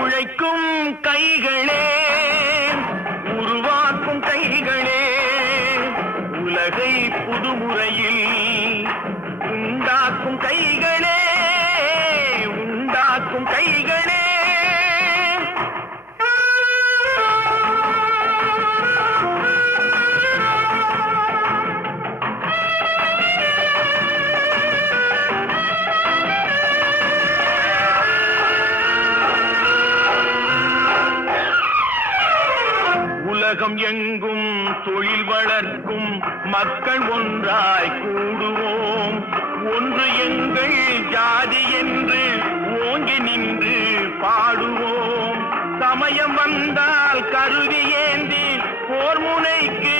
உழைக்கும் கைகளே, உருவாக்கும் கைகளே, உலகை புதுமுறையில் உண்டாக்கும் கைகளே, உண்டாக்கும் கைகளே. உலகம் எங்கும் தொழில் வளர்க்கும் மக்கள் ஒன்றாய் கூடுவோம். ஒன்று எங்கள் ஜாதி என்று ஓங்கி நின்று பாடுவோம். சமயம் வந்தால் கருவி ஏந்தி போர் முனைக்கு